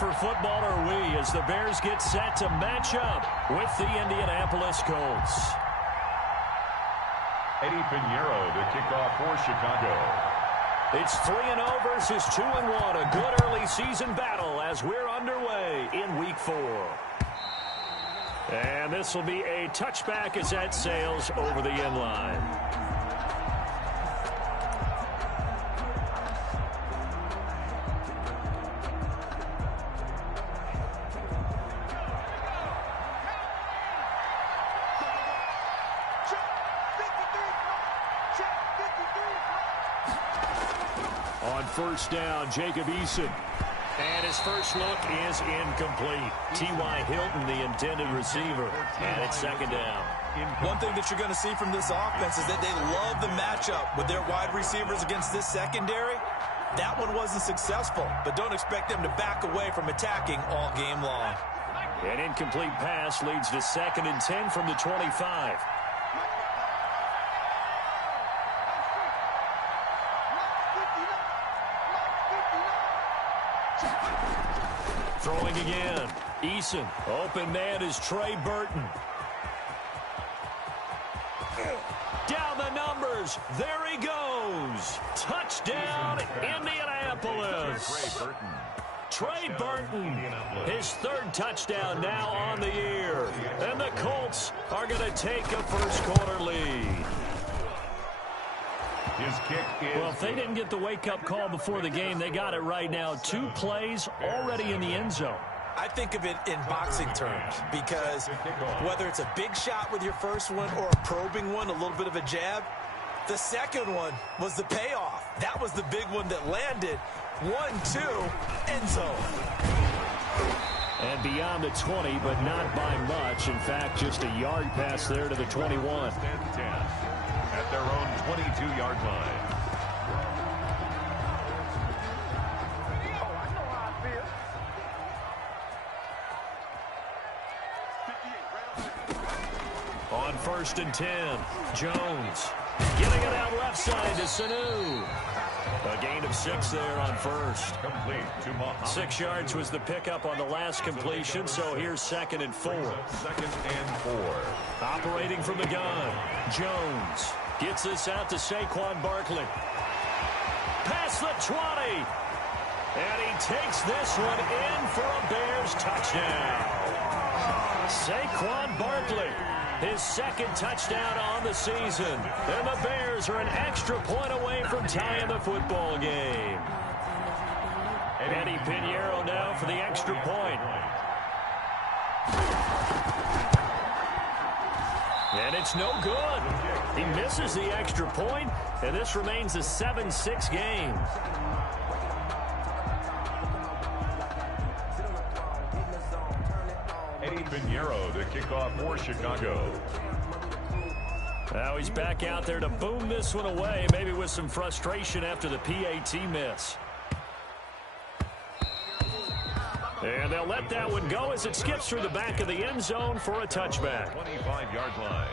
for football are we as the Bears get set to match up with the Indianapolis Colts. Eddie Pinheiro to kick off for Chicago. It's 3-0 versus 2-1. A good early season battle as we're underway in Week 4. And this will be a touchback as that sails over the end line. On first down, Jacob Eason. And his first look is incomplete. T.Y. Hilton, the intended receiver. And it's second down. One thing that you're going to see from this offense is that they love the matchup with their wide receivers against this secondary. That one wasn't successful, but don't expect them to back away from attacking all game long. An incomplete pass leads to 2nd and 10 from the 25. Throwing again. Eason. Open man is Trey Burton. Down the numbers. There he goes. Touchdown, Indianapolis. Trey Burton. His 3rd touchdown now on the year. And the Colts are going to take a first-quarter lead. His kick is well, if they didn't get the wake-up call before the game, they got it right now. 2 plays already in the end zone. I think of it in boxing terms because whether it's a big shot with your first one or a probing one, a little bit of a jab, the second one was the payoff. That was the big one that landed. 1-2, end zone. And beyond the 20, but not by much. In fact, just a yard pass there to the 21. At their own 22-yard line. On 1st and 10, Jones getting it out left side to Sanu. A gain of 6 there on first. 6 yards was the pickup on the last completion, so here's 2nd and 4. 2nd and 4. Operating from the gun, Jones gets this out to Saquon Barkley. Past the 20. And he takes this one in for a Bears touchdown. Saquon Barkley, his 2nd touchdown on the season. And the Bears are an extra point away from tying the football game. Eddie Pinheiro now for the extra point. And it's no good. He misses the extra point, and this remains a 7-6 game. Eddie Pinheiro to kick off for Chicago. Now he's back out there to boom this one away, maybe with some frustration after the PAT miss. And they'll let that one go as it skips through the back of the end zone for a touchback. 25-yard line.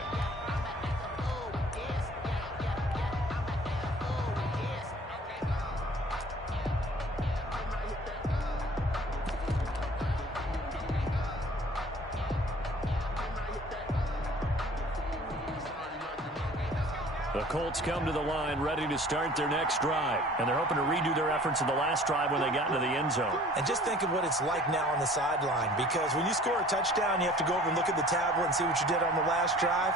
The Colts come to the line ready to start their next drive. And they're hoping to redo their efforts in the last drive when they got into the end zone. And just think of what it's like now on the sideline, because when you score a touchdown, you have to go over and look at the tablet and see what you did on the last drive.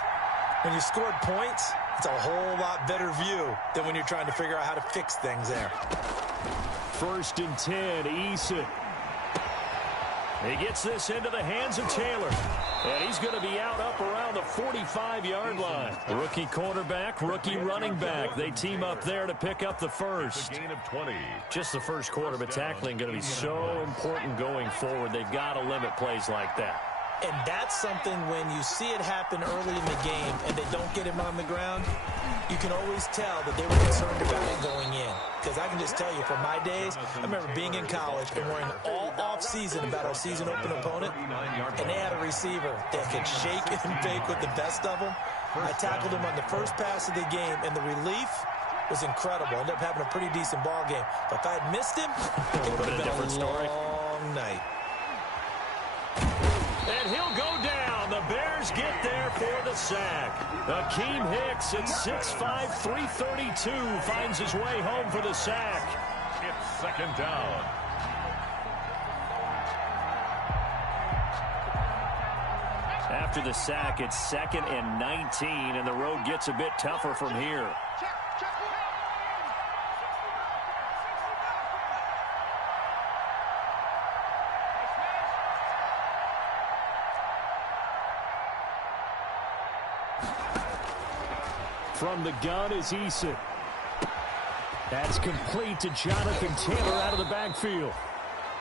When you scored points, it's a whole lot better view than when you're trying to figure out how to fix things there. 1st and 10, Eason. He gets this into the hands of Taylor. And he's going to be out up around the 45-yard line. Rookie quarterback, rookie running back. They team up there to pick up the first. Gain of 20. Just the first quarter, but tackling going to be so important going forward. They've got to limit plays like that. And that's something when you see it happen early in the game and they don't get him on the ground, you can always tell that they were concerned about it going in. Because I can just tell you from my days, I remember being in college and worrying all off-season about our season open opponent, and they had a receiver that could shake and bake with the best of them. I tackled him on the first pass of the game, and the relief was incredible. Ended up having a pretty decent ball game. But if I had missed him, it would have been a different story. long night. And he'll go down. The Bears get there for the sack. Akeem Hicks at 6'5", 332 finds his way home for the sack. It's second down. After the sack, it's 2nd and 19, and the road gets a bit tougher from here. From the gun is Eason. That's complete to Jonathan Taylor out of the backfield.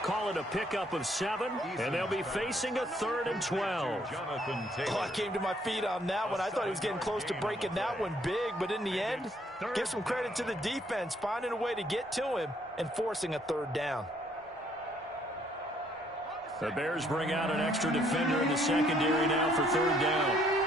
Call it a pickup of 7, and they'll be facing a 3rd and 12. Oh, I came to my feet on that one. I thought he was getting close to breaking that one big, but in the end, give some credit to the defense, finding a way to get to him and forcing a 3rd down. The Bears bring out an extra defender in the secondary now for 3rd down.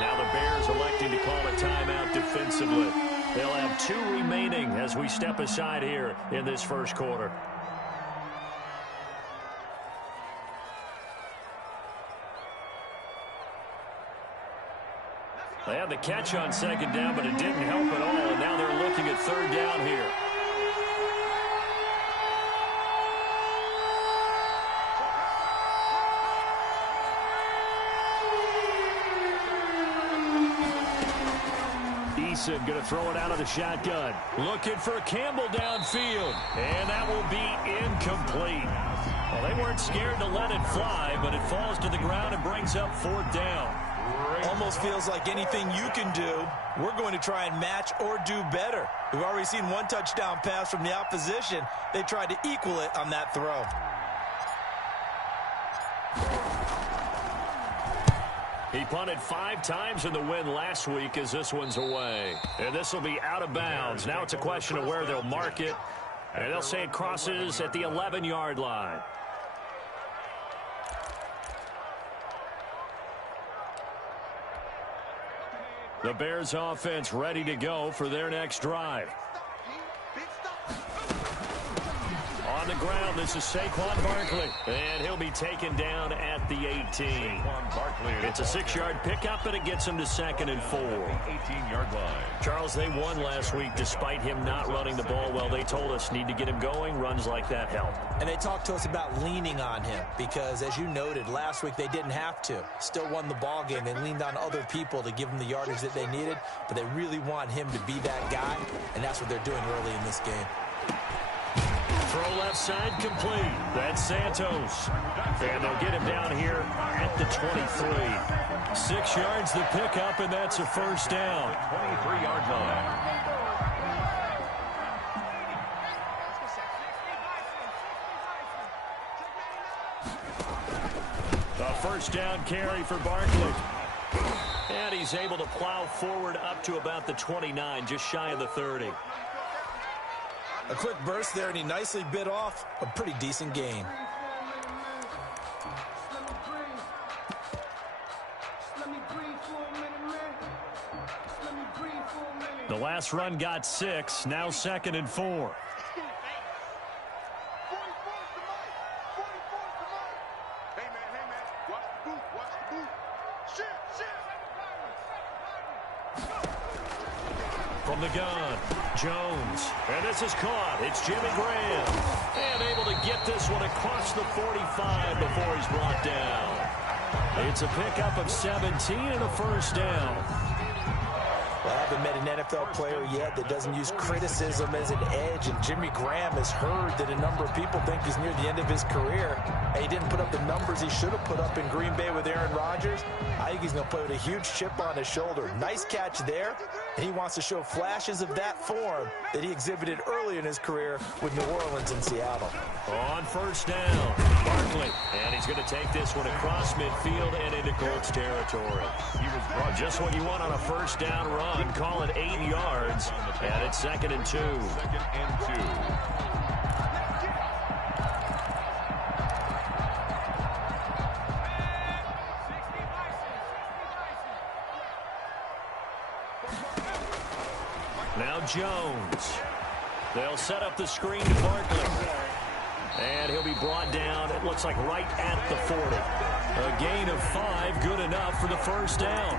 Now the Bears electing to call a timeout defensively. They'll have 2 remaining as we step aside here in this first quarter. They had the catch on 2nd down, but it didn't help at all, and now they're looking at 3rd down here. Eason going to throw it out of the shotgun. Looking for Campbell downfield. And that will be incomplete. Well, they weren't scared to let it fly, but it falls to the ground and brings up 4th down. Almost feels like anything you can do, we're going to try and match or do better. We've already seen 1 touchdown pass from the opposition. They tried to equal it on that throw. He punted 5 times in the win last week as this one's away. And this will be out of bounds. Now it's a question of where they'll mark it. And they'll say it crosses at the 11-yard line. The Bears offense ready to go for their next drive. On the ground, this is Saquon Barkley, and he'll be taken down at the 18. It's a 6-yard pickup, and it gets him to 2nd and 4. 18-yard line. Charles, they won last week despite him not running the ball well. They told us need to get him going. Runs like that help. And they talked to us about leaning on him because, as you noted, last week they didn't have to. Still won the ball game. They leaned on other people to give them the yardage that they needed, but they really want him to be that guy, and that's what they're doing early in this game. Throw left side complete. That's Santos. And they'll get him down here at the 23. 6 yards the pickup, and that's a 1st down. 23-yard line. A 1st down carry for Barkley. And he's able to plow forward up to about the 29, just shy of the 30. A quick burst there, and he nicely bit off a pretty decent gain. The last run got 6, now 2nd and 4. From the gun, Jones. And this is caught. It's Jimmy Graham. And able to get this one across the 45 before he's brought down. It's a pickup of 17 and a 1st down. Well, I haven't met an NFL player yet that doesn't use criticism as an edge, and Jimmy Graham has heard that a number of people think he's near the end of his career, and he didn't put up the numbers he should have put up in Green Bay with Aaron Rodgers. I think he's going to play with a huge chip on his shoulder. Nice catch there, and he wants to show flashes of that form that he exhibited early in his career with New Orleans and Seattle. On 1st down, Barkley, and he's going to take this one across midfield and into Colts territory. Just what you want on a 1st down run. Call it 8 yards, and it's 2nd and 2. 2nd and 2. Now Jones. They'll set up the screen to Barkley. And he'll be brought down, it looks like right at the 40. A gain of 5, good enough for the first down.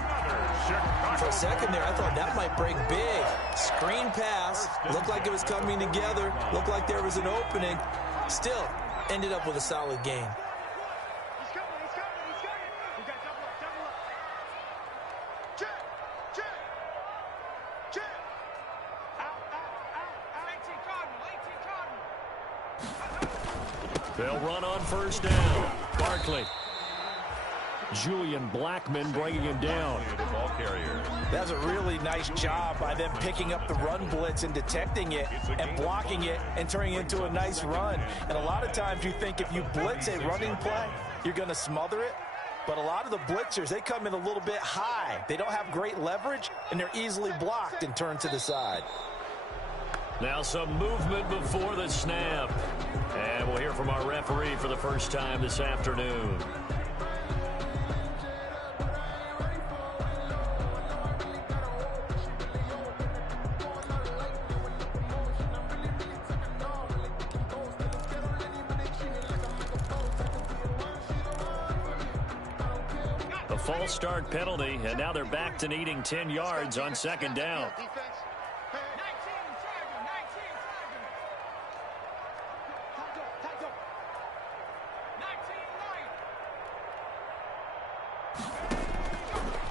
For a second there, I thought that might break big. Screen pass, looked like it was coming together, looked like there was an opening. Still, ended up with a solid gain. They'll run on first down. Barkley. Julian Blackmon bringing him down. Ball carrier. That's a really nice job by them picking up the run blitz and detecting it and blocking it and turning it into a nice run. And a lot of times you think if you blitz a running play, you're going to smother it. But a lot of the blitzers, they come in a little bit high. They don't have great leverage, and they're easily blocked and turned to the side. Now some movement before the snap. And we'll hear from our referee for the first time this afternoon. A false start penalty, and now they're back to needing 10 yards on second down.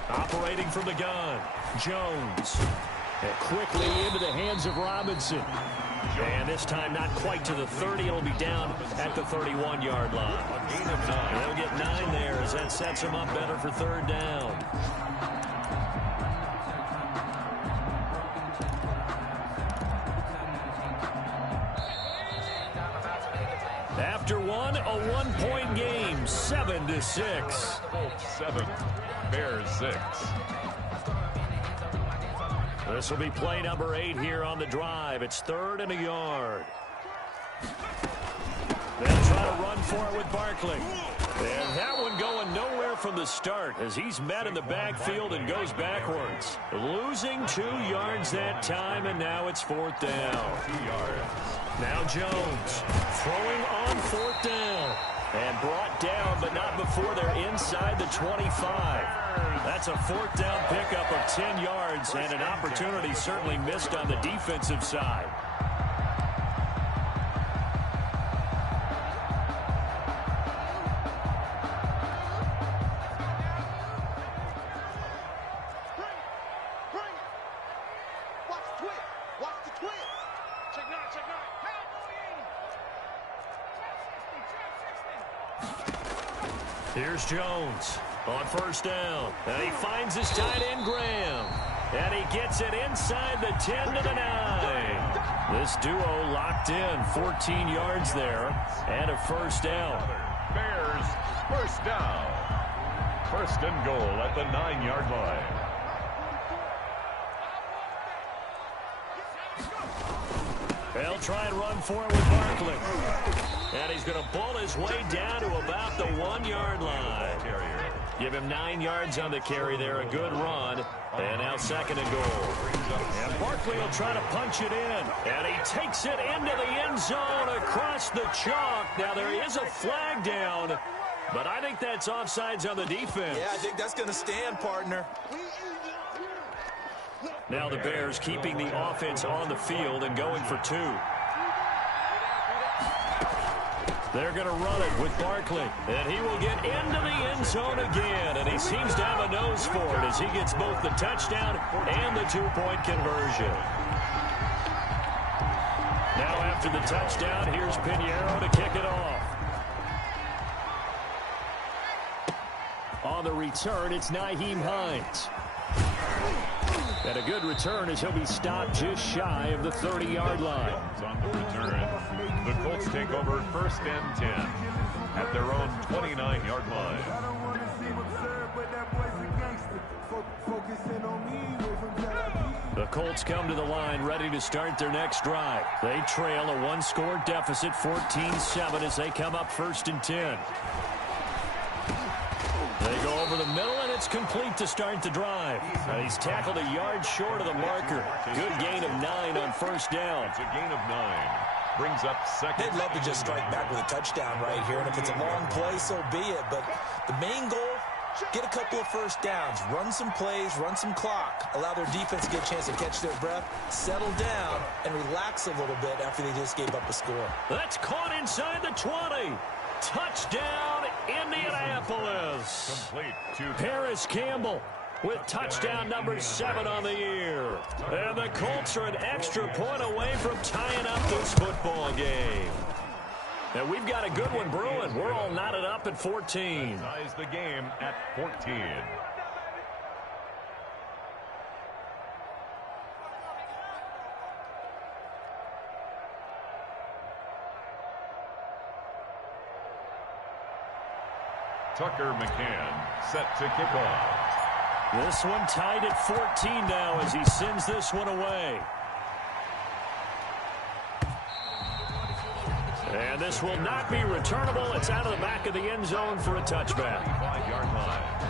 Operating from the gun, Jones. And quickly into the hands of Robinson. And this time not quite to the 30. It'll be down at the 31-yard line. They'll get 9 there as that sets them up better for third down. After one, a one-point game, 7-6. 7, Bears 6. This will be play number 8 here on the drive. It's 3rd and a yard. They'll try to run for it with Barkley. And that one going nowhere from the start as he's met in the backfield and goes backwards. Losing 2 yards that time, and now it's 4th down. 2 yards. Now Jones throwing on 4th down. And brought down, but not before they're inside the 25. That's a 4th down pickup of 10 yards and an opportunity certainly missed on the defensive side. Here's Jones on first down. And he finds his tight end, Graham. And he gets it inside the 10 to the 9. This duo locked in, 14 yards there, and a first down. Bears first down. 1st and goal at the 9-yard line. They'll try and run for it with Barkley. And he's going to bull his way down to about the 1-yard line. Give him 9 yards on the carry there. A good run. And now 2nd and goal. And Barkley will try to punch it in. And he takes it into the end zone across the chalk. Now there is a flag down. But I think that's offsides on the defense. Yeah, I think that's going to stand, partner. Now the Bears keeping the offense on the field and going for 2. They're going to run it with Barkley. And he will get into the end zone again. And he seems to have a nose for it as he gets both the touchdown and the 2-point conversion. Now after the touchdown, here's Pinheiro to kick it off. On the return, it's Nyheim Hines. And a good return as he'll be stopped just shy of the 30-yard line. On the return, the Colts take over 1st and 10 at their own 29-yard line. The Colts come to the line ready to start their next drive. They trail a 1-score deficit, 14-7, as they come up 1st and 10. They go over the middle, and it's It's complete to start the drive. He's tackled a yard short of the marker. Good gain of 9 on first down. It's a gain of 9. Brings up second. They'd love to just strike back with a touchdown right here, and if it's a long play, so be it. But the main goal, get a couple of first downs, run some plays, run some clock, allow their defense to get a chance to catch their breath, settle down, and relax a little bit after they just gave up a score. That's caught inside the 20. Touchdown, Indianapolis. Complete to Paris Campbell with touchdown number 7 on the year. And the Colts are an extra point away from tying up this football game. And we've got a good one brewing. We're all knotted up at 14. ties the game at 14. Tucker McCann set to kick off. This one tied at 14 now as he sends this one away. And this will not be returnable. It's out of the back of the end zone for a touchback. 5-yard line.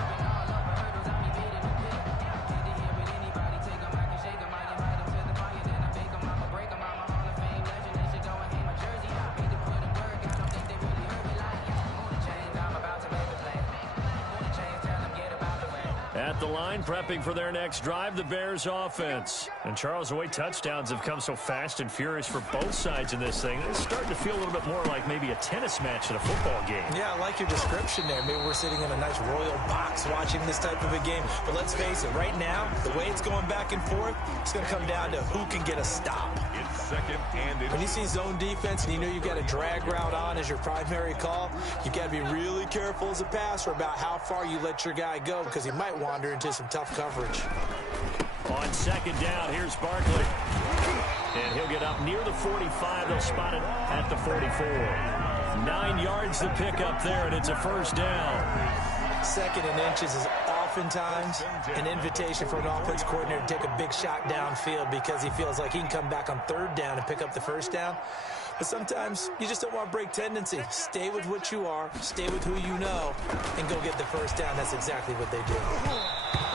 At the line, prepping for their next drive, the Bears offense. And Charles, the way touchdowns have come so fast and furious for both sides in this thing, it's starting to feel a little bit more like maybe a tennis match in a football game. Yeah, I like your description there. Maybe we're sitting in a nice royal box watching this type of a game. But let's face it, right now, the way it's going back and forth, it's going to come down to who can get a stop. It's second and When you see zone defense and you know you've got a drag route on as your primary call, you've got to be really careful as a passer about how far you let your guy go because he might wander into some tough coverage. On second down, here's Barkley. And he'll get up near the 45. They'll spot it at the 44. 9 yards to pick up there, and it's a first down. Second and inches is oftentimes an invitation for an offense coordinator to take a big shot downfield because he feels like he can come back on third down and pick up the first down. But sometimes you just don't want to break tendency. Stay with what you are, stay with who you know, and go get the first down. That's exactly what they do.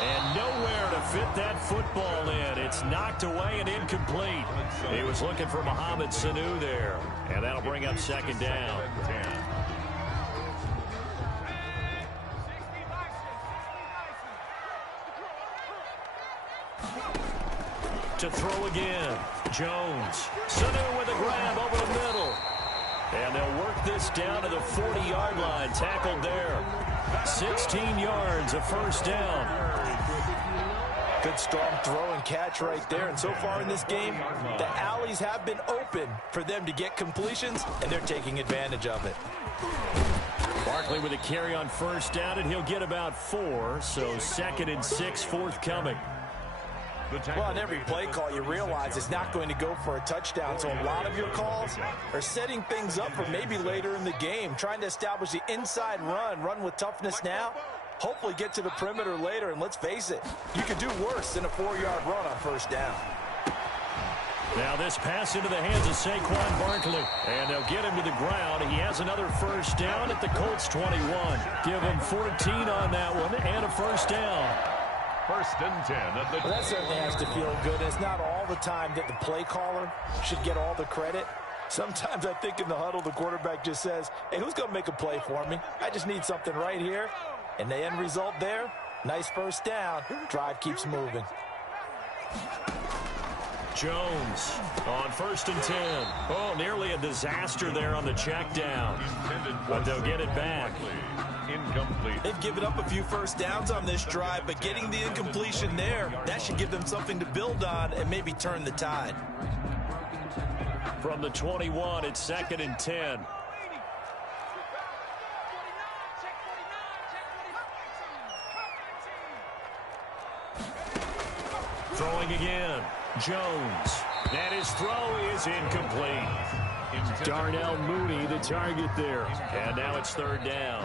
And nowhere to fit that football in. It's knocked away and incomplete. He was looking for Mohamed Sanu there. And that'll bring up second down. To throw again, Jones. Sanu with a grab over the middle. And they'll work this down to the 40-yard line. Tackled there. 16 yards, a first down. Good strong throw and catch right there. And so far in this game, the alleys have been open for them to get completions, and they're taking advantage of it. Barkley with a carry on first down, and he'll get about 4. So second and 6 forthcoming. Well, on every play call, you realize it's not going to go for a touchdown. So a lot of your calls are setting things up for maybe later in the game, trying to establish the inside run with toughness now, hopefully get to the perimeter later. And let's face it, you could do worse than a 4-yard run on first down. Now this pass into the hands of Saquon Barkley. And they'll get him to the ground. He has another first down at the Colts 21. Give him 14 on that one and a first down. First and 10 at the... Well, that certainly has to feel good. It's not all the time that the play caller should get all the credit. Sometimes I think in the huddle, the quarterback just says, hey, who's going to make a play for me? I just need something right here. And the end result there, nice first down. Drive keeps moving. Jones on first and 10. Oh, nearly a disaster there on the check down. But they'll get it back. Incomplete. They've given up a few first downs on this drive, but getting the incompletion there, that should give them something to build on and maybe turn the tide. From the 21, it's second and 10. Throwing again, Jones. And his throw is incomplete. Darnell Mooney, the target there. And now it's third down.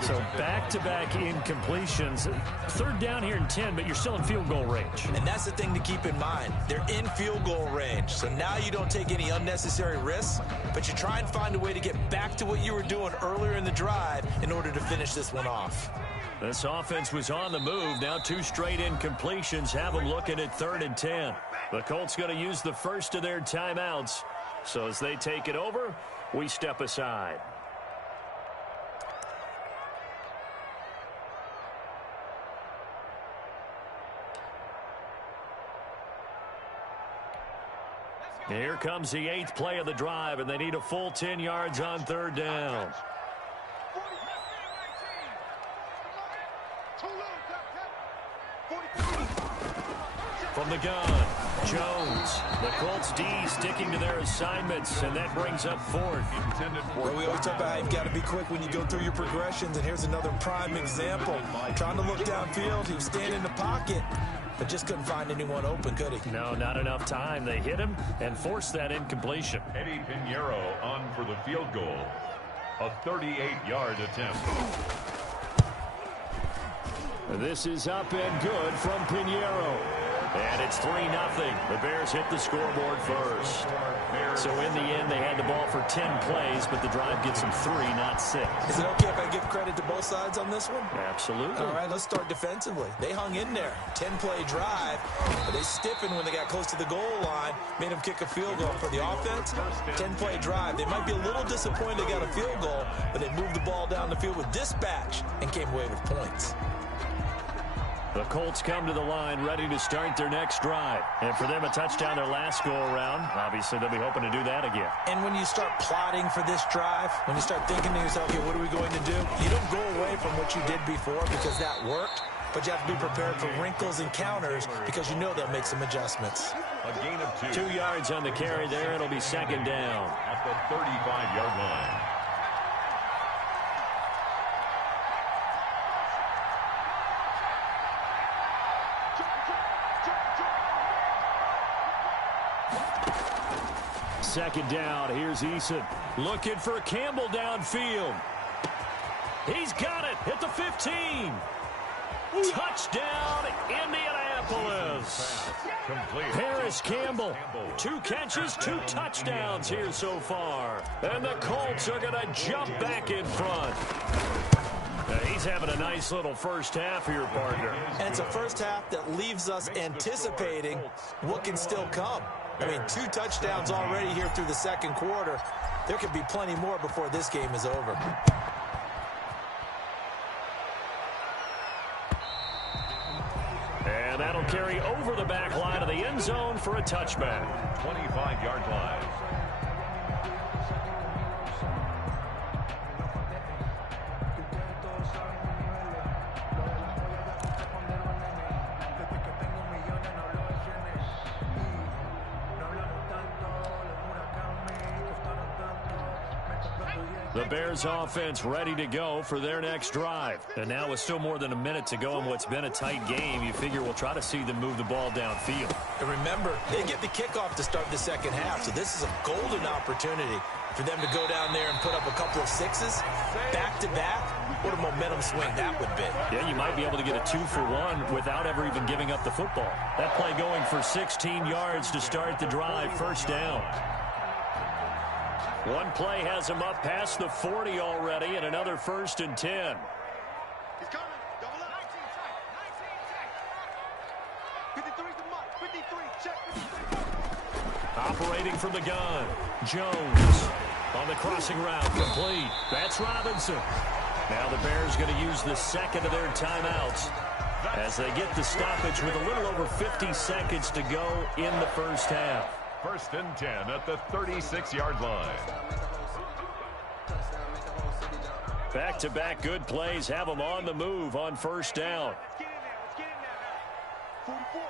So back-to-back incompletions. Third down here in 10, but you're still in field goal range. And that's the thing to keep in mind. They're in field goal range. So now you don't take any unnecessary risks, but you try and find a way to get back to what you were doing earlier in the drive in order to finish this one off. This offense was on the move. Now 2 straight incompletions have them looking at 3rd and 10. The Colts going to use the first of their timeouts. So as they take it over, we step aside. Here comes the 8th play of the drive, and they need a full 10 yards on 3rd down. From the gun, Jones. The Colts D sticking to their assignments, and that brings up 4th. Well, we always talk about how you've got to be quick when you go through your progressions, and here's another prime example. Trying to look downfield, he was standing in the pocket, but just couldn't find anyone open, could he? No, not enough time. They hit him and forced that incompletion. Eddie Pinheiro on for the field goal. A 38-yard attempt. This is up and good from Pinheiro. And it's 3-0. The Bears hit the scoreboard first. So in the end, they had the ball for 10 plays, but the drive gets them 3, not 6. Is it okay if I give credit to both sides on this one? Absolutely. All right, let's start defensively. They hung in there. 10-play drive, but they stiffened when they got close to the goal line, made them kick a field goal. For the offense, 10-play drive. They might be a little disappointed they got a field goal, but they moved the ball down the field with dispatch and came away with points. The Colts come to the line ready to start their next drive. And for them, a touchdown their last go-around. Obviously, they'll be hoping to do that again. And when you start plotting for this drive, when you start thinking to yourself, okay, what are we going to do? You don't go away from what you did before because that worked, but you have to be prepared for wrinkles and counters because you know they'll make some adjustments. A gain of 2. 2 yards on the carry there. It'll be 2nd down. At the 35-yard line. Second down. Here's Eason. Looking for Campbell downfield. He's got it at the 15. Touchdown, Indianapolis. Paris Campbell. 2 catches, 2 touchdowns here so far. And the Colts are going to jump back in front. He's having a nice little first half here, partner. And it's a first half that leaves us anticipating what can still come. I mean, 2 touchdowns already here through the second quarter. There could be plenty more before this game is over. And that'll carry over the back line of the end zone for a touchback. 25-yard line. The Bears offense ready to go for their next drive. And now with still more than a minute to go in what's been a tight game, you figure we'll try to see them move the ball downfield. And remember, they get the kickoff to start the second half, so this is a golden opportunity for them to go down there and put up a couple of 6s back-to-back. What a momentum swing that would be. Yeah, you might be able to get a 2-for-1 without ever even giving up the football. That play going for 16 yards to start the drive, first down. One play has him up past the 40 already, and another 1st and 10. He's coming. Double up. 19 check. 53's the mark. 53 check. 53. Operating from the gun. Jones on the crossing route, complete. That's Robinson. Now the Bears going to use the second of their timeouts as they get the stoppage with a little over 50 seconds to go in the first half. 1st and 10 at the 36-yard line. Back-to-back good plays have them on the move on first down. Let's get in there. 44.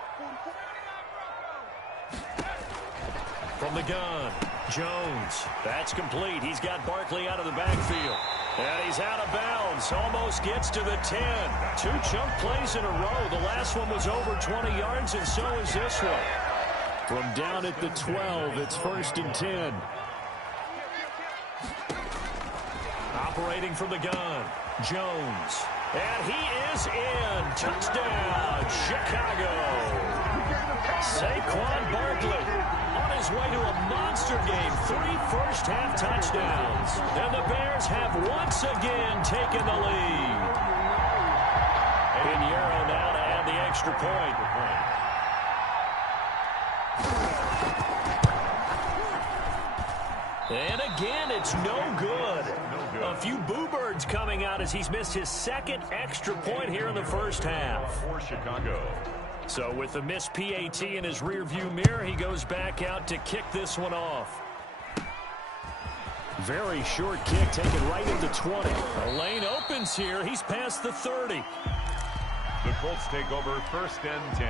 From the gun, Jones. That's complete. He's got Barkley out of the backfield. And he's out of bounds. Almost gets to the 10. 2 chunk plays in a row. The last one was over 20 yards, and so is this one. From down at the 12, it's 1st and 10. Operating from the gun, Jones. And he is in. Touchdown, Chicago. Saquon Barkley on his way to a monster game. 3 first-half touchdowns. And the Bears have once again taken the lead. Pinheiro now to add the extra point. And again, it's no good. A few boo birds coming out as he's missed his second extra point here in the first half. For Chicago. So with the missed PAT in his rearview mirror, he goes back out to kick this one off. Very short kick taken right at the 20. The lane opens here. He's past the 30. The Colts take over 1st and 10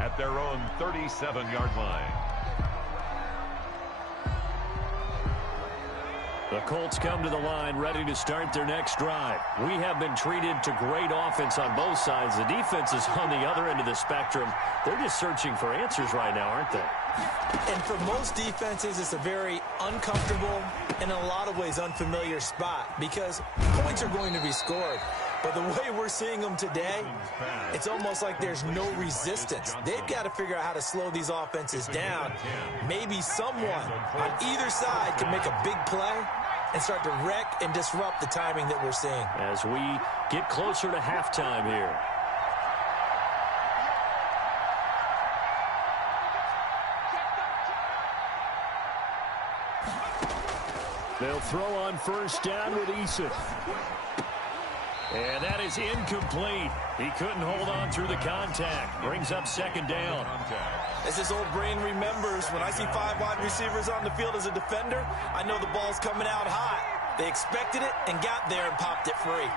at their own 37-yard line. The Colts come to the line ready to start their next drive. We have been treated to great offense on both sides. The defense is on the other end of the spectrum. They're just searching for answers right now, aren't they? And for most defenses, it's a very uncomfortable and in a lot of ways unfamiliar spot because points are going to be scored. But the way we're seeing them today, it's almost like there's no resistance. They've got to figure out how to slow these offenses down. Maybe someone on either side can make a big play and start to wreck and disrupt the timing that we're seeing. As we get closer to halftime here. They'll throw on 1st down with Eason. And that is incomplete. He couldn't hold on through the contact. Brings up 2nd down. As his old brain remembers, when I see 5 wide receivers on the field as a defender, I know the ball's coming out hot. They expected it and got there and popped it free.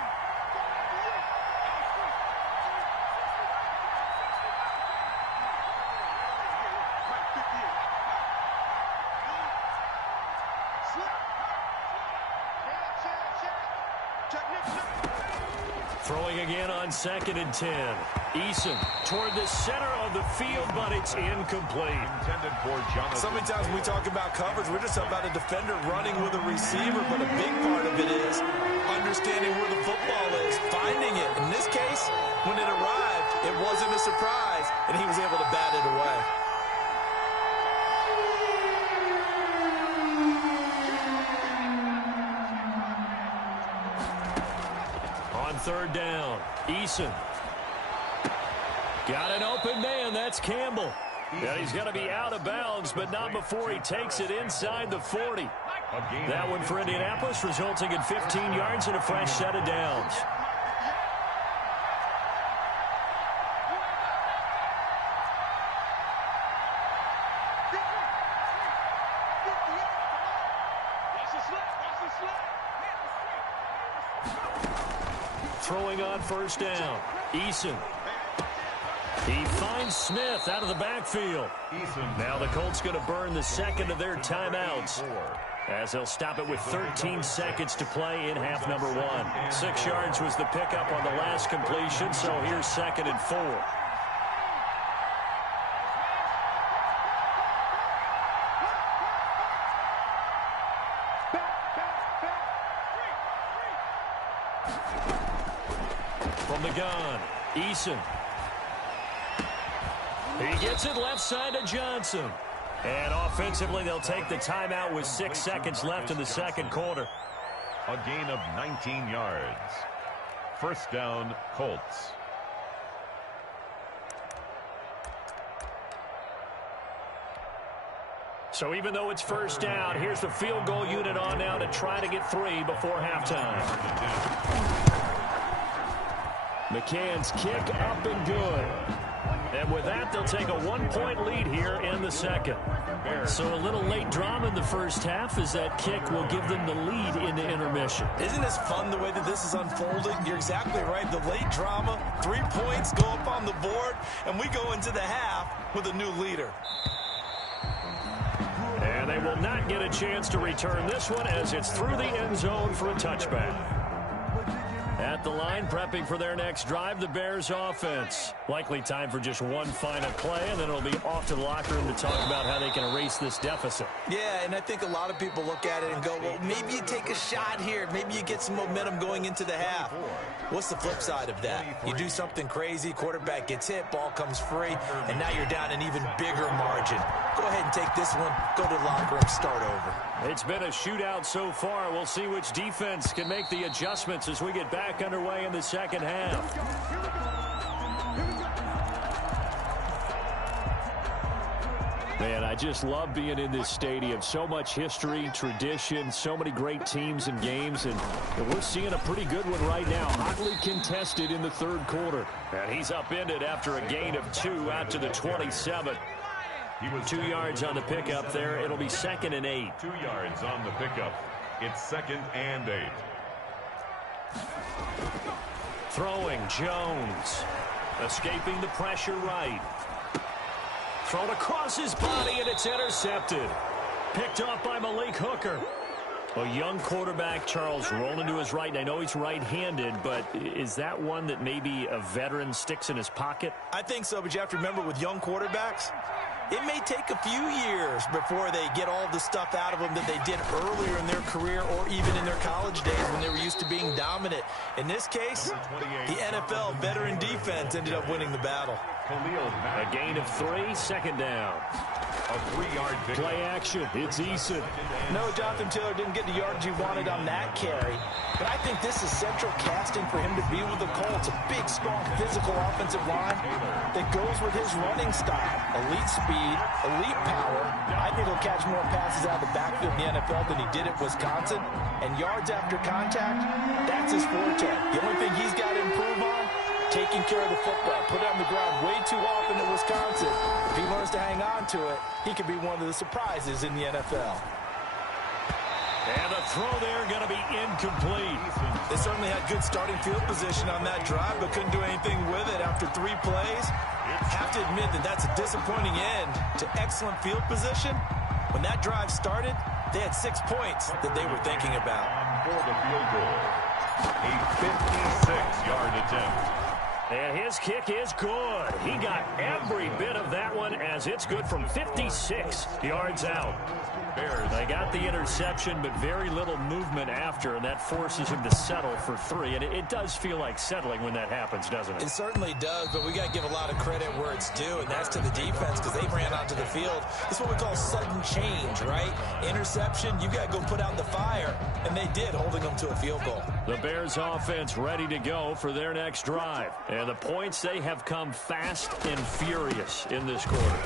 Throwing again on 2nd and 10. Eason toward the center of the field, but it's incomplete. Intended for Jonathan. So many times when we talk about coverage, we're just about a defender running with a receiver, but a big part of it is understanding where the football is, finding it. In this case, when it arrived, it wasn't a surprise, and he was able to bat it away. On 3rd down, Eason. Got an open man, that's Campbell. And he's going to be out of bounds, but not before he takes it inside the 40. That one for Indianapolis, resulting in 15 yards and a fresh set of downs. Throwing on 1st down, Eason. He finds Smith out of the backfield. Now the Colts going to burn the 2nd of their timeouts as they'll stop it with 13 seconds to play in half number 1. 6 yards was the pickup on the last completion, so here's 2nd and 4. From the gun, Eason. He gets it left side to Johnson. And offensively, they'll take the timeout with 6 seconds left in the 2nd quarter. A gain of 19 yards. 1st down, Colts. So even though it's 1st down, here's the field goal unit on now to try to get 3 before halftime. McCann's kick up and good. And with that, they'll take a 1-point lead here in the 2nd. So a little late drama in the first half as that kick will give them the lead into intermission. Isn't this fun the way that this is unfolding? You're exactly right. The late drama, 3 points go up on the board, and we go into the half with a new leader. And they will not get a chance to return this one as it's through the end zone for a touchback. At the line, prepping for their next drive, the Bears offense. Likely time for just one final play, and then it'll be off to the locker room to talk about how they can erase this deficit. Yeah, and I think a lot of people look at it and go, well, maybe you take a shot here. Maybe you get some momentum going into the half. What's the flip side of that? You do something crazy, quarterback gets hit, ball comes free, and now you're down an even bigger margin. Go ahead and take this one, go to the locker room, start over. It's been a shootout so far. We'll see which defense can make the adjustments as we get back underway in the second half. Man, I just love being in this stadium. So much history, tradition, so many great teams and games, and we're seeing a pretty good one right now. Hotly contested in the third quarter. And he's upended after a gain of 2 out to the 27. 2 yards on the pickup there. It'll be 2nd and 8. 2 yards on the pickup. It's 2nd and 8. Throwing, Jones. Escaping the pressure right. Thrown across his body, and it's intercepted. Picked off by Malik Hooker. A young quarterback, Charles, rolling to his right. And I know he's right-handed, but is that one that maybe a veteran sticks in his pocket? I think so, but you have to remember with young quarterbacks, it may take a few years before they get all the stuff out of them that they did earlier in their career or even in their college days when they were used to being dominant. In this case, the NFL veteran defense ended up winning the battle. A gain of 3, 2nd down. A 3-yard play action. It's Eason. No, Jonathan Taylor didn't get the yards he wanted on that carry. But I think this is central casting for him to be with the Colts. A big, strong, physical offensive line that goes with his running style. Elite speed, elite power. I think he'll catch more passes out of the backfield in the NFL than he did at Wisconsin. And yards after contact, that's his forte. The only thing he's got to improve on, taking care of the football. Put it on the ground way too often at Wisconsin. If he learns to hang on to it, he could be one of the surprises in the NFL. And the throw there going to be incomplete. They certainly had good starting field position on that drive, but couldn't do anything with it after 3 plays. Have to admit that that's a disappointing end to excellent field position. When that drive started, they had 6 points that they were thinking about. For the field goal, a 56-yard attempt. And his kick is good. He got every bit of that one as it's good from 56 yards out. Bears. They got the interception, but very little movement after, and that forces him to settle for 3. And it does feel like settling when that happens, doesn't it? It certainly does, but we got to give a lot of credit where it's due, and that's to the defense because they ran onto the field. It's what we call sudden change, right? Interception, you got to go put out the fire, and they did, holding them to a field goal. The Bears offense ready to go for their next drive. And the points, they have come fast and furious in this quarter.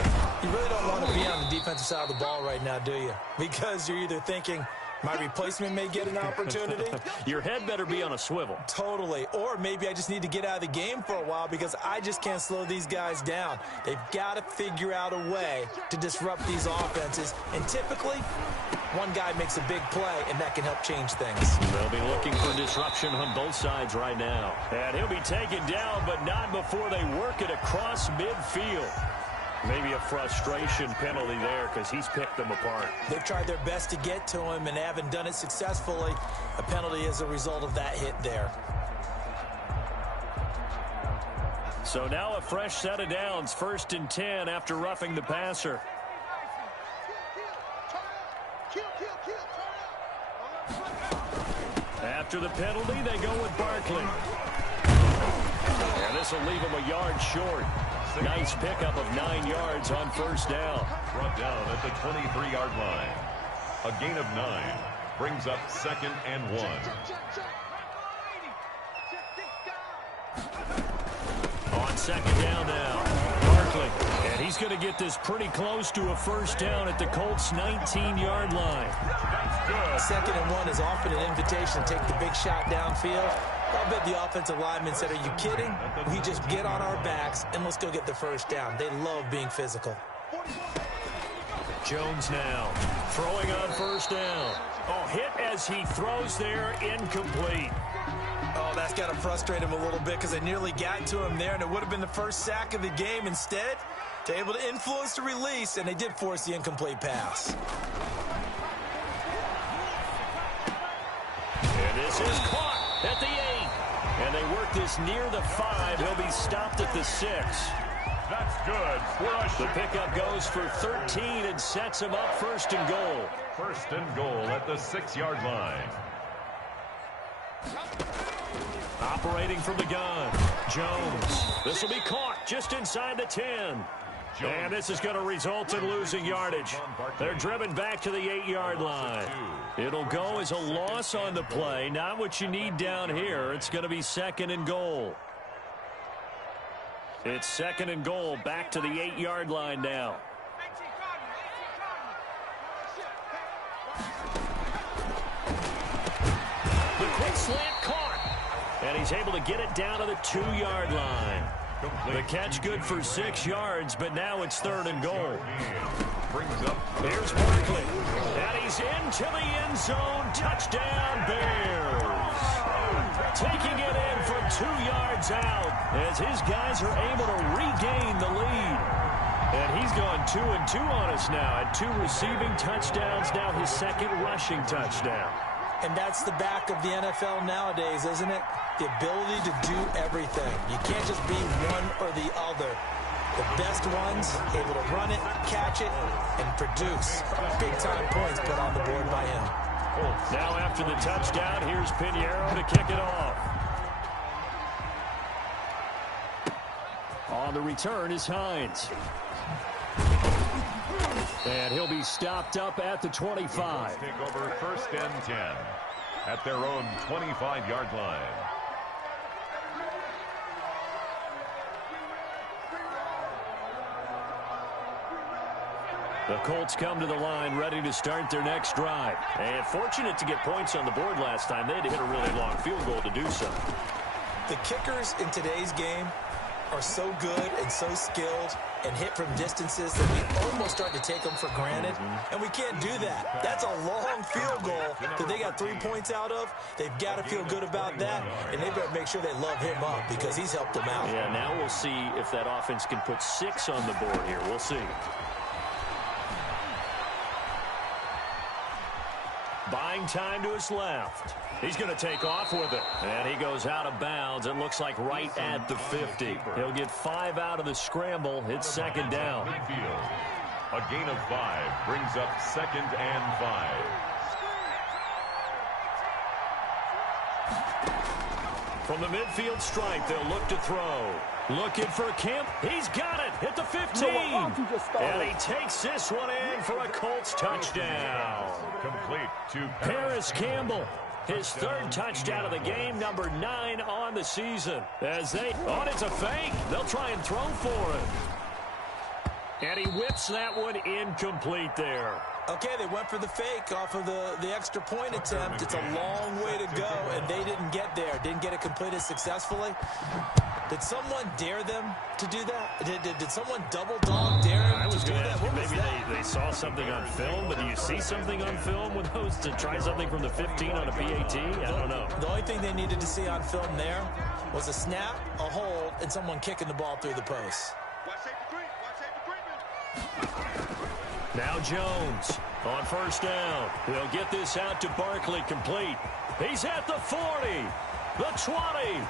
You really don't want to be on the defensive side of the ball right now, do you? Because you're either thinking, my replacement may get an opportunity. Your head better be on a swivel. Totally. Or maybe I just need to get out of the game for a while because I just can't slow these guys down. They've got to figure out a way to disrupt these offenses. And typically, one guy makes a big play, and that can help change things. They'll be looking for disruption on both sides right now. And he'll be taken down, but not before they work it across midfield. Maybe a frustration penalty there because he's picked them apart. They've tried their best to get to him and haven't done it successfully. A penalty as a result of that hit there. So now a fresh set of downs, 1st and 10 after roughing the passer. After the penalty, they go with Barkley. And this will leave him a yard short. Nice pickup of 9 yards on 1st down. Brought down at the 23-yard line. A gain of 9 brings up 2nd and 1. On 2nd down now, Barkley. And he's going to get this pretty close to a 1st down at the Colts' 19-yard line. That's good. 2nd and 1 is often an invitation to take the big shot downfield. I bet the offensive lineman said, are you kidding? We just get on our backs and let's go get the 1st down. They love being physical. Jones now throwing on 1st down. Oh, hit as he throws there, incomplete. Oh, that's got to frustrate him a little bit because they nearly got to him there, and it would have been the first sack of the game. Instead, they're able to influence the release, and they did force the incomplete pass. And this is caught at the 8. And they work this near the 5. He'll be stopped at the 6. That's good. The pickup goes for 13 and sets him up 1st and goal. 1st and goal at the 6-yard line. Operating from the gun, Jones. This will be caught just inside the 10. And this is going to result in losing yardage. They're driven back to the 8-yard line. It'll go as a loss on the play. Not what you need down here. It's going to be 2nd and goal. It's 2nd and goal, back to the 8-yard line now. The quick slant caught. And he's able to get it down to the 2-yard line. The catch good for 6 yards, but now it's 3rd and goal. Here's Barkley. And he's into the end zone. Touchdown, Bears. Taking it in from 2 yards out as his guys are able to regain the lead. And he's gone 2-2 on us now at 2 receiving touchdowns, now his 2nd rushing touchdown. And that's the back of the NFL nowadays, isn't it? The ability to do everything. You can't just be one or the other. The best ones able to run it, catch it, and produce big-time points put on the board by him. Now after the touchdown, here's Pinheiro to kick it off. On the return is Hines. And he'll be stopped up at the 25. Take over 1st and 10 at their own 25-yard line. The Colts come to the line ready to start their next drive. And fortunate to get points on the board last time. They had to hit a really long field goal to do so. The kickers in today's game are so good and so skilled and hit from distances that we almost start to take them for granted. And we can't do that. That's a long field goal that they got 3 points out of. They've got to feel good about that, and they better make sure they love him up because he's helped them out. Yeah, now we'll see if that offense can put 6 on the board here. We'll see. Buying time to his left. He's going to take off with it. And he goes out of bounds. It looks like right at the 50. He'll get 5 out of the scramble. It's 2nd down. A gain of 5 brings up 2nd and 5. From the midfield stripe, they'll look to throw. Looking for Kemp. He's got it at the 15. And he takes this one in for a Colts touchdown. Complete to Paris Campbell. His 3rd touchdown of the game, number 9 on the season. As they, it's a fake. They'll try and throw for it. And he whips that one incomplete there. Okay, they went for the fake off of the extra point attempt. It's a long way to go, and they didn't get there. Didn't get it completed successfully. Did someone dare them to do that? Did someone double dog dare them to do that? Maybe they saw something on film, but do you see something on film with those to try something from the 15 on a PAT? I don't know. The only thing they needed to see on film there was a snap, a hold, and someone kicking the ball through the post. Now Jones on 1st down. He'll get this out to Barkley complete. He's at the 40, the 20.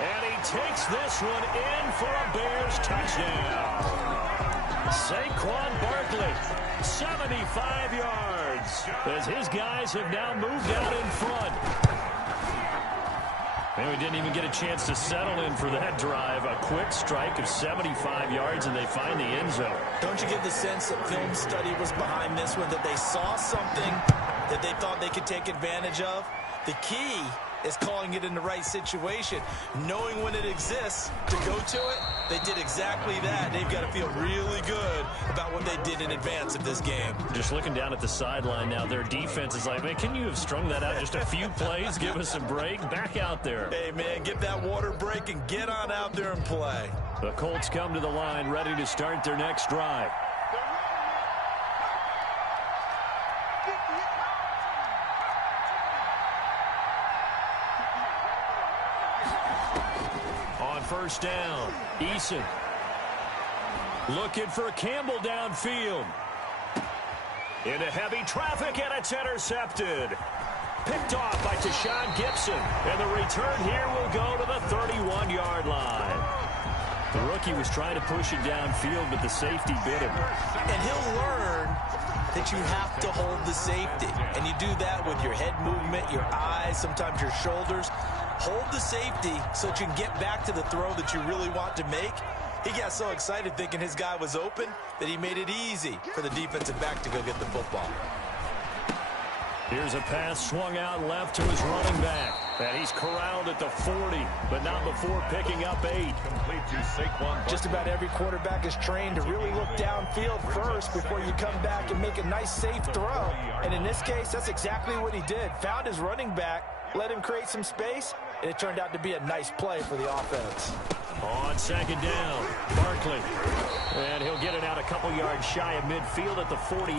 And he takes this one in for a Bears touchdown. Saquon Barkley, 75 yards, as his guys have now moved out in front. And we didn't even get a chance to settle in for that drive. A quick strike of 75 yards, and they find the end zone. Don't you get the sense that film study was behind this one, that they saw something that they thought they could take advantage of? The key is calling it in the right situation. Knowing when it exists to go to it, they did exactly that. They've got to feel really good about what they did in advance of this game. Just looking down at the sideline now, their defense is like, man, can you have strung that out just a few plays? Give us a break. Back out there. Hey, man, get that water break and get on out there and play. The Colts come to the line ready to start their next drive. On 1st down, Eason looking for Campbell downfield. Into heavy traffic, and it's intercepted. Picked off by Tashawn Gibson. And the return here will go to the 31-yard line. The rookie was trying to push it downfield, but the safety bit him. And he'll learn that you have to hold the safety. And you do that with your head movement, your eyes, sometimes your shoulders. Hold the safety so that you can get back to the throw that you really want to make. He got so excited thinking his guy was open that he made it easy for the defensive back to go get the football. Here's a pass swung out left to his running back. And he's corralled at the 40, but not before picking up 8. Complete to Saquon. Just about every quarterback is trained to really look downfield first before you come back and make a nice, safe throw. And in this case, that's exactly what he did. Found his running back, let him create some space, and it turned out to be a nice play for the offense. On second down, Barkley. And he'll get it out a couple yards shy of midfield at the 48.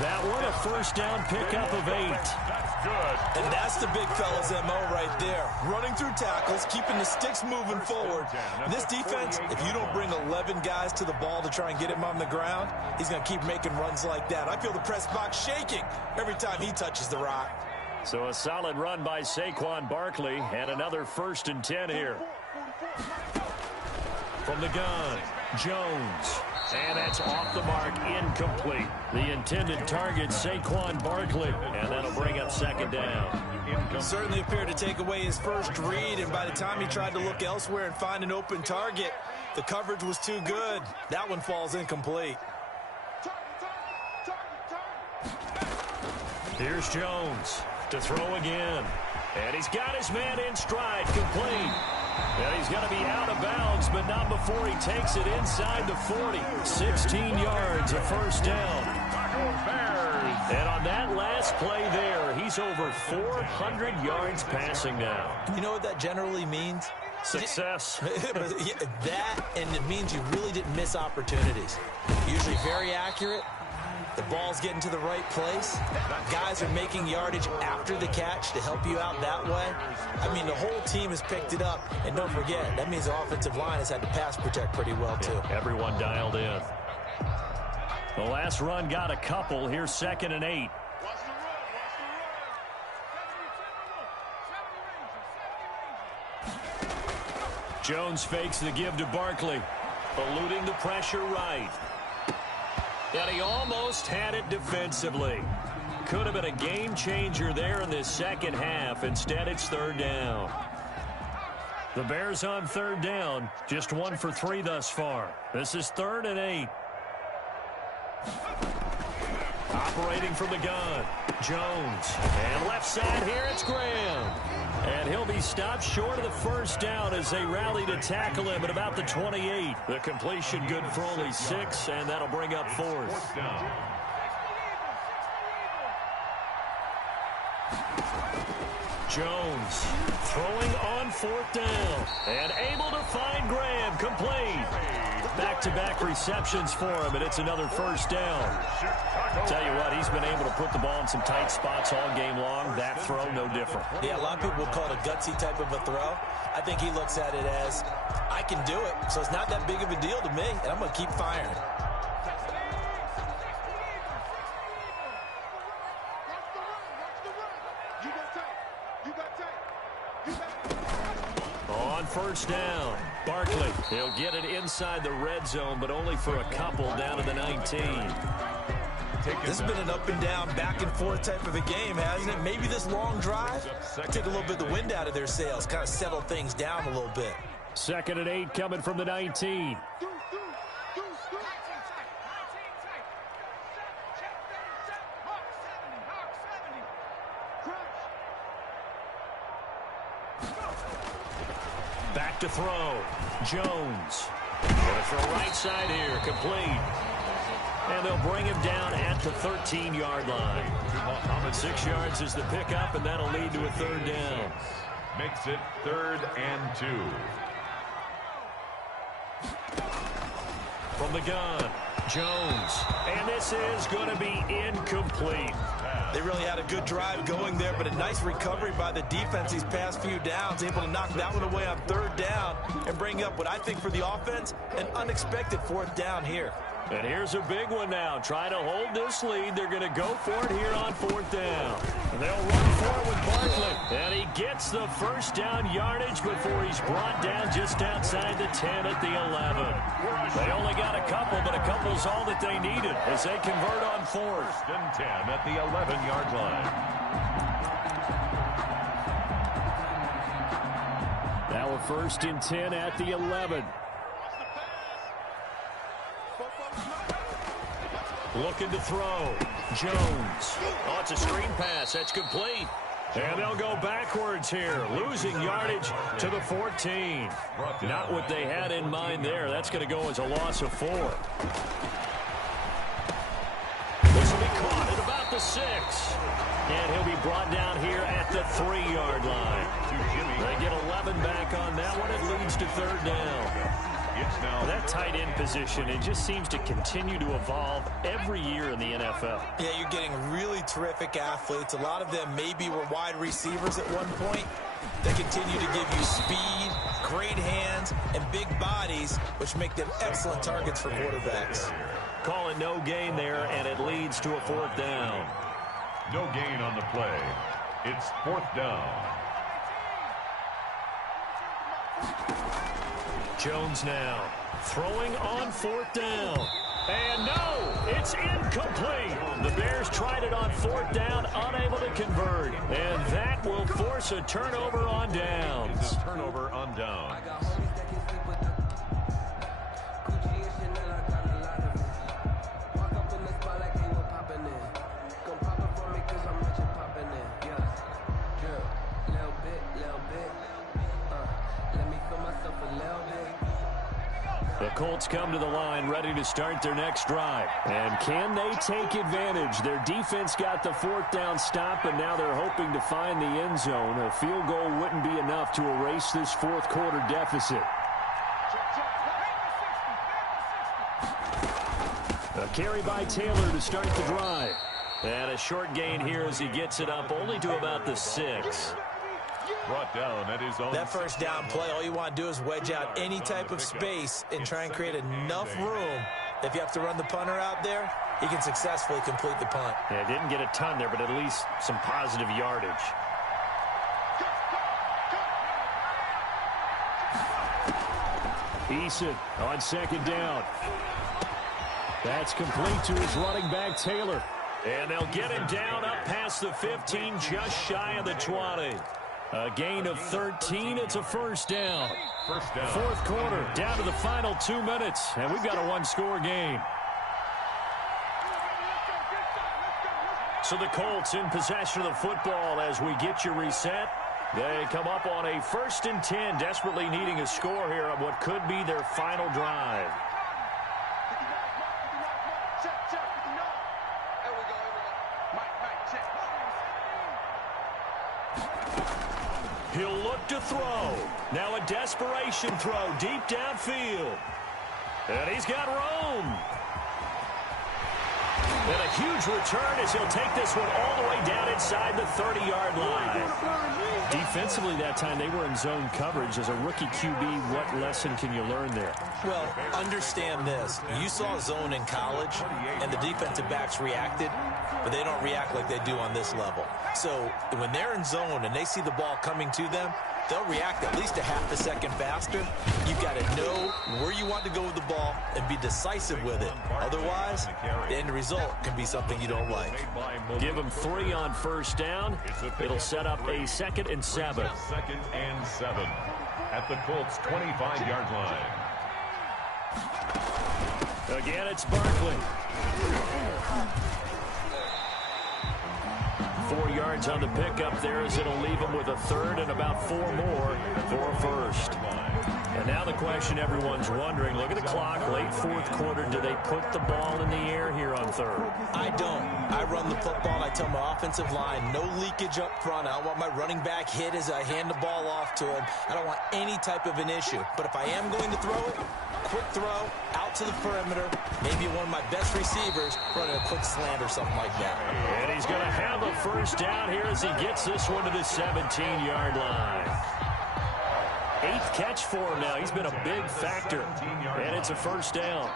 That one a first down pickup of 8. That's good. And that's the big fella's MO right there. Running through tackles, keeping the sticks moving forward. This defense, if you don't bring 11 guys to the ball to try and get him on the ground, he's going to keep making runs like that. I feel the press box shaking every time he touches the rock. So a solid run by Saquon Barkley, and another 1st and 10 here. From the gun, Jones. And that's off the mark, incomplete. The intended target, Saquon Barkley, and that'll bring up second down. Certainly appeared to take away his first read, and by the time he tried to look elsewhere and find an open target, the coverage was too good. That one falls incomplete. Here's Jones to throw again. And he's got his man in stride, complete. And he's going to be out of bounds, but not before he takes it inside the 40. 16 yards, a first down. And on that last play there, he's over 400 yards passing now. You know what that generally means? Success. That, and it means you really didn't miss opportunities. Usually very accurate. The ball's getting to the right place. Guys are making yardage after the catch to help you out that way. I mean, the whole team has picked it up. And don't forget, that means the offensive line has had to pass protect pretty well, too. Everyone dialed in. The last run got a couple. Here's 2nd and 8. Jones fakes the give to Barkley. Eluding the pressure right. And he almost had it defensively. Could have been a game changer there in this second half. Instead, it's 3rd down. The Bears on 3rd down. Just 1 for 3 thus far. This is 3rd and 8. Operating from the gun, Jones. And left side here, it's Graham. And he'll be stopped short of the first down as they rally to tackle him at about the 28. The completion good for only 6, and that'll bring up 4th. Jones throwing on 4th down. And able to find Graham, complete. Back-to-back receptions for him, and it's another first down. Tell you what, he's been able to put the ball in some tight spots all game long. That throw, no different. Yeah, a lot of people would call it a gutsy type of a throw. I think he looks at it as, I can do it, so it's not that big of a deal to me, and I'm going to keep firing. On first down, Barkley. He'll get it inside the red zone, but only for a couple down to the 19. This has been an up and down, back and forth type of a game, hasn't it? Maybe this long drive take a little bit of the wind out of their sails, kind of settle things down a little bit. 2nd and 8 coming from the 19. Back to throw. Jones. Going for right side here. Complete. And they'll bring him down at the 13-yard line. 6 yards is the pickup, and that'll lead to a 3rd down. Makes it 3rd and 2. From the gun, Jones. And this is going to be incomplete. They really had a good drive going there, but a nice recovery by the defense these past few downs, able to knock that one away on 3rd down and bring up what I think for the offense, an unexpected 4th down here. And here's a big one now. Trying to hold this lead. They're going to go for it here on 4th down. And they'll run for it with Barkley. And he gets the first down yardage before he's brought down just outside the 10 at the 11. They only got a couple, but a couple's all that they needed as they convert on 4th and 10 at the 11-yard line. Now a 1st and 10 at the 11. Looking to throw. Jones. Oh, it's a screen pass. That's complete. And they'll go backwards here, losing yardage to the 14. Not what they had in mind there. That's going to go as a loss of 4. This will be caught at about the 6. And he'll be brought down here at the 3-yard line. They get 11 back on that one. It leads to 3rd down. That tight end position, it just seems to continue to evolve every year in the NFL. Yeah, you're getting really terrific athletes. A lot of them maybe were wide receivers at one point. They continue to give you speed, great hands, and big bodies, which make them excellent targets for quarterbacks. Call it no gain there, and it leads to a 4th down. No gain on the play. It's 4th down. Jones now throwing on 4th down. And no, it's incomplete. The Bears tried it on 4th down, unable to convert. And that will force a turnover on downs. Turnover on downs. The Colts come to the line ready to start their next drive. And can they take advantage? Their defense got the 4th down stop, and now they're hoping to find the end zone. A field goal wouldn't be enough to erase this 4th quarter deficit. A carry by Taylor to start the drive. And a short gain here as he gets it up only to about the 6. Brought down at his own. That first down play, all you want to do is wedge out any type of space and try and create enough room. If you have to run the punter out there, he can successfully complete the punt. Yeah, didn't get a ton there, but at least some positive yardage. Eason on 2nd down. That's complete to his running back, Taylor. And they'll get him down up past the 15, just shy of the 20. A gain of 13. It's a 1st down. 4th quarter, down to the final 2 minutes, and we've got a 1-score game. So the Colts in possession of the football as we get you reset. They come up on a 1st and 10, desperately needing a score here on what could be their final drive. He'll look to throw. Now a desperation throw deep downfield. And he's got room. And a huge return as he'll take this one all the way down inside the 30-yard line. Defensively that time, they were in zone coverage. As a rookie QB, what lesson can you learn there? Well, understand this. You saw zone in college, and the defensive backs reacted, but they don't react like they do on this level. So when they're in zone and they see the ball coming to them, they'll react at least a half a second faster. You've got to know where you want to go with the ball and be decisive with it. Otherwise, the end result can be something you don't like. Give them 3 on 1st down. It'll set up a 2nd and 7. 2nd and 7 at the Colts' 25-yard line. Again, it's Barkley. 4 yards on the pickup there as it'll leave him with a 3rd and about 4 more for a 1st. And now the question everyone's wondering, look at the clock, late 4th quarter, do they put the ball in the air here on 3rd? I don't. I run the football, and I tell my offensive line, no leakage up front. I don't want my running back hit as I hand the ball off to him. I don't want any type of an issue. But if I am going to throw it, quick throw, out to the perimeter, maybe one of my best receivers running a quick slant or something like that. And he's going to have a 1st down here as he gets this one to the 17-yard line. 8th catch for him now. He's been a big factor. And it's a 1st down.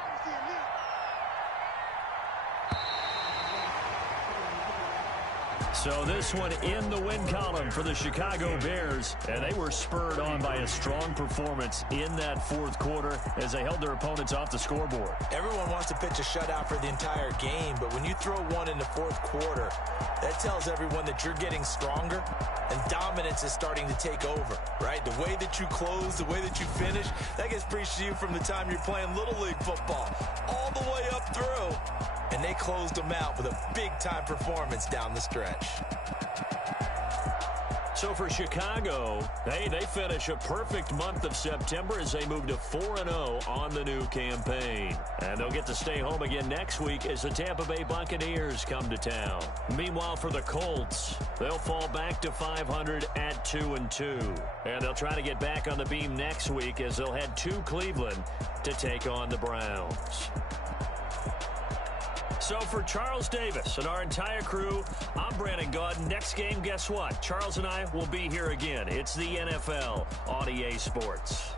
So this one in the win column for the Chicago Bears, and they were spurred on by a strong performance in that fourth quarter as they held their opponents off the scoreboard. Everyone wants to pitch a shutout for the entire game, but when you throw one in the fourth quarter, that tells everyone that you're getting stronger and dominance is starting to take over, right? The way that you close, the way that you finish, that gets preached to you from the time you're playing Little League football all the way up through. And they closed them out with a big-time performance down the stretch. So for Chicago, hey, they finish a perfect month of September as they move to 4-0 on the new campaign. And they'll get to stay home again next week as the Tampa Bay Buccaneers come to town. Meanwhile, for the Colts, they'll fall back to 500 at 2-2. And they'll try to get back on the beam next week as they'll head to Cleveland to take on the Browns. So for Charles Davis and our entire crew, I'm Brandon Gaudin. Next game, guess what? Charles and I will be here again. It's the NFL on EA Sports.